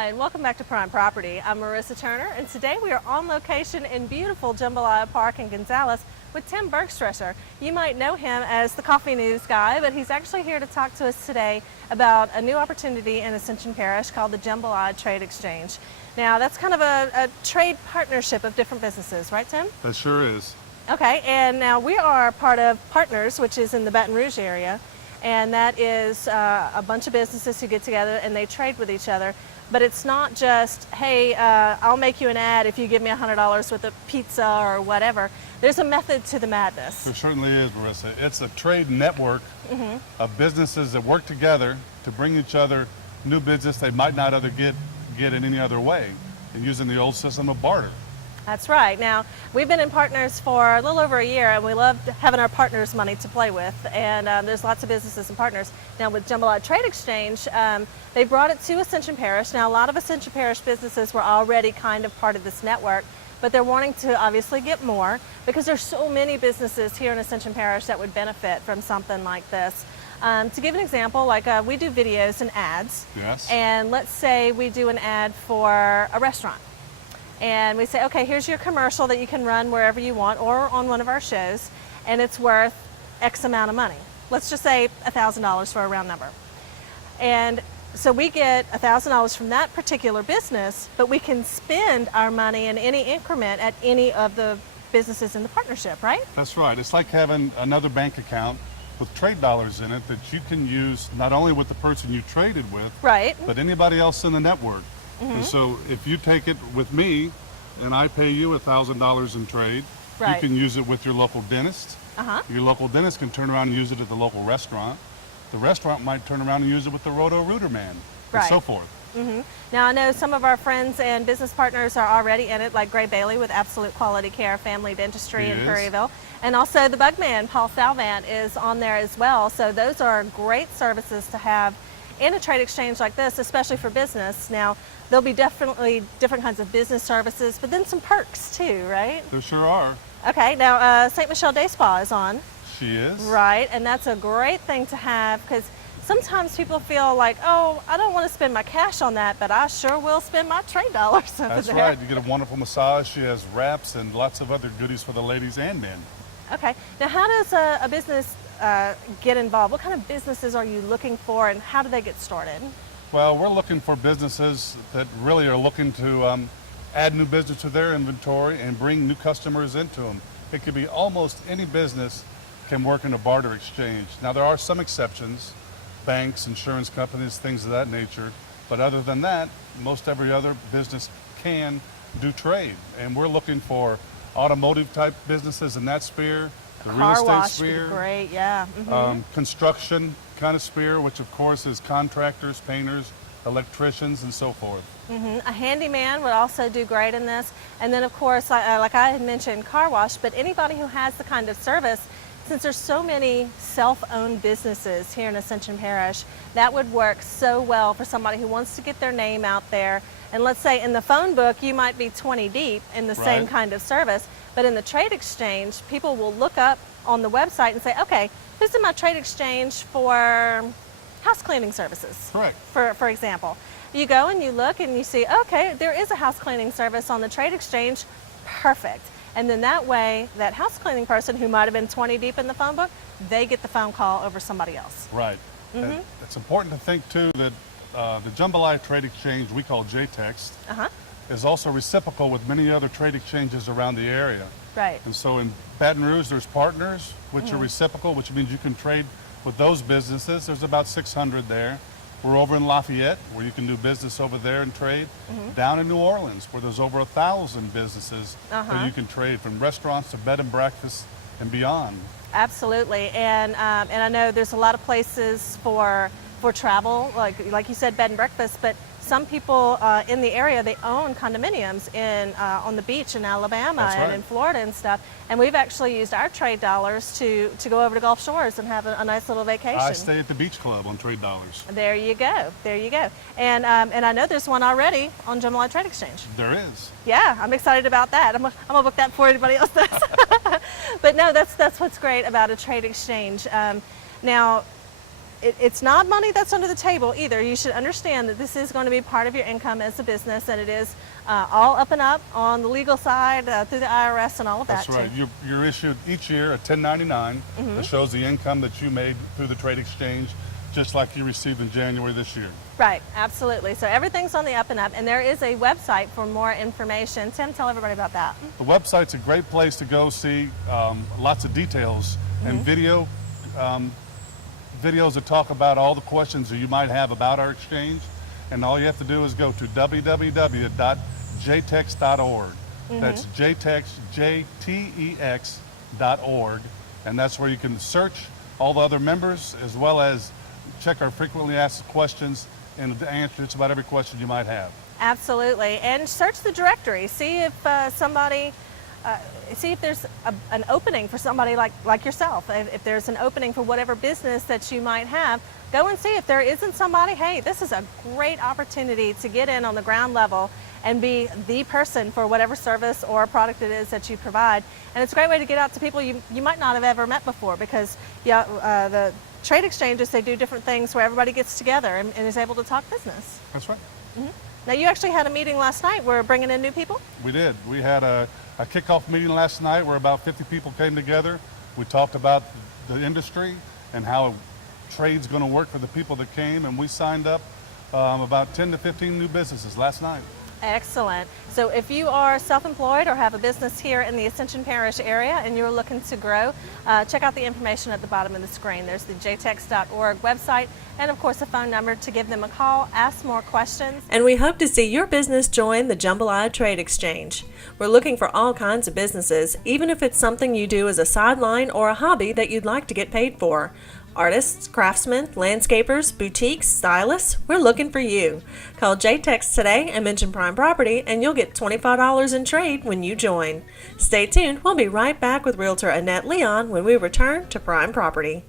Hi, and welcome back to Prime Property. I'm Marissa Turner, and today we are on location in beautiful Jambalaya Park in Gonzales with Tim Bergstresser. You might know him as the coffee news guy, but he's actually here to talk to us today about a new opportunity in Ascension Parish called the Jambalaya Trade Exchange. Now, that's kind of a trade partnership of different businesses, right, Tim? That sure is. Okay, and now we are part of Partners, which is in the Baton Rouge area, and that is a bunch of businesses who get together and they trade with each other. But it's not just, hey, I'll make you an ad if you give me $100 worth of pizza or whatever. There's a method to the madness. There certainly is, Marissa. It's a trade network of businesses that work together to bring each other new business they might not other get in any other way, and using the old system of barter. That's right. Now, we've been in Partners for a little over a year, and we love having our partners' money to play with, and there's lots of businesses and partners. Now, with Jambalaya Trade Exchange, they brought it to Ascension Parish. Now, a lot of Ascension Parish businesses were already kind of part of this network, but they're wanting to obviously get more because there's so many businesses here in Ascension Parish that would benefit from something like this. To give an example, like we do videos and ads, Yes. and let's say we do an ad for a restaurant. And we say, okay, here's your commercial that you can run wherever you want or on one of our shows, and it's worth X amount of money. Let's just say $1,000 for a round number. And so we get $1,000 from that particular business, but we can spend our money in any increment at any of the businesses in the partnership, right? That's right. It's like having another bank account with trade dollars in it that you can use not only with the person you traded with, Right. but anybody else in the network. And so if you take it with me and I pay you $1,000 in trade, Right. you can use it with your local dentist. Your local dentist can turn around and use it at the local restaurant. The restaurant might turn around and use it with the Roto-Rooter man, and so Right. forth. Now, I know some of our friends and business partners are already in it, like Gray Bailey with Absolute Quality Care Family Dentistry He in is. Curryville. And also the Bugman, Paul Salvant, is on there as well. So those are great services to have in a trade exchange like this, especially for business. Now, there'll be definitely different kinds of business services, but then some perks too, right? There sure are. Okay, now St. Michelle Day Spa is on. She is. Right, and that's a great thing to have because sometimes people feel like, oh, I don't want to spend my cash on that, but I sure will spend my trade dollars over That's there. right. You get a wonderful massage. She has wraps and lots of other goodies for the ladies and men. Okay, now how does a business get involved? What kind of businesses are you looking for and how do they get started? Well, we're looking for businesses that really are looking to add new business to their inventory and bring new customers into them. It could be almost any business can work in a barter exchange. Now, there are some exceptions, banks, insurance companies, things of that nature. But other than that, most every other business can do trade. And we're looking for automotive type businesses in that sphere, the real Car estate wash sphere. would be great, yeah. Construction kind of sphere, which of course is contractors, painters, electricians, and so forth. A handyman would also do great in this. And then of course, like I had mentioned, car wash, but anybody who has the kind of service, since there's so many self-owned businesses here in Ascension Parish, that would work so well for somebody who wants to get their name out there. And let's say in the phone book, you might be 20 deep in the same Right. kind of service, but in the trade exchange, people will look up on the website and say, okay, who's in my trade exchange for house cleaning services? Correct. For example. You go and you look and you see, okay, there is a house cleaning service on the trade exchange, perfect. And then that way, that house cleaning person who might have been 20 deep in the phone book, they get the phone call over somebody else. Right. And it's important to think too that the Jambalaya Trade Exchange, we call JTEX, is also reciprocal with many other trade exchanges around the area. Right. And so in Baton Rouge, there's partners, which are reciprocal, which means you can trade with those businesses. There's about 600 there. We're over in Lafayette, where you can do business over there and trade. Down in New Orleans, where there's over 1,000 businesses that you can trade, from restaurants to bed and breakfast and beyond. Absolutely, and I know there's a lot of places for travel, like you said, bed and breakfast. But some people in the area, they own condominiums in on the beach in Alabama That's and right. in Florida and stuff. And we've actually used our trade dollars to go over to Gulf Shores and have a nice little vacation. I stay at the beach club on trade dollars. There you go. There you go. And I know there's one already on Jambalaya Trade Exchange. There is. Yeah, I'm excited about that. I'm gonna book that before anybody else does. But no, that's what's great about a trade exchange. Now, it's not money that's under the table either. You should understand that this is going to be part of your income as a business, and it is all up and up on the legal side through the IRS and all of that. That's right. Too. You're issued each year a 1099 that shows the income that you made through the trade exchange, just like you received in January this year. Right, absolutely. So everything's on the up and up, and there is a website for more information. Tim, tell everybody about that. The website's a great place to go see lots of details and videos that talk about all the questions that you might have about our exchange. And all you have to do is go to www.jtex.org. That's jtex.org. And that's where you can search all the other members, as well as check our frequently asked questions and the answers about every question you might have. Absolutely. And search the directory. See if see if there's an opening for somebody like yourself. If there's an opening for whatever business that you might have, go and see if there isn't somebody. Hey, this is a great opportunity to get in on the ground level and be the person for whatever service or product it is that you provide. And it's a great way to get out to people you might not have ever met before, because the trade exchanges, they do different things where everybody gets together and is able to talk business. That's right. Now, you actually had a meeting last night. We're bringing in new people. We did. We had a kickoff meeting last night where about 50 people came together. We talked about the industry and how trade's going to work for the people that came, and we signed up about 10 to 15 new businesses last night. Excellent. So if you are self-employed or have a business here in the Ascension Parish area and you're looking to grow, check out the information at the bottom of the screen. There's the jtex.org website and, of course, a phone number to give them a call, ask more questions. And we hope to see your business join the Jambalaya Trade Exchange. We're looking for all kinds of businesses, even if it's something you do as a sideline or a hobby that you'd like to get paid for. Artists, craftsmen, landscapers, boutiques, stylists, we're looking for you. Call JTEX today and mention Prime Property, and you'll get $25 in trade when you join. Stay tuned. We'll be right back with Realtor Annette Leon when we return to Prime Property.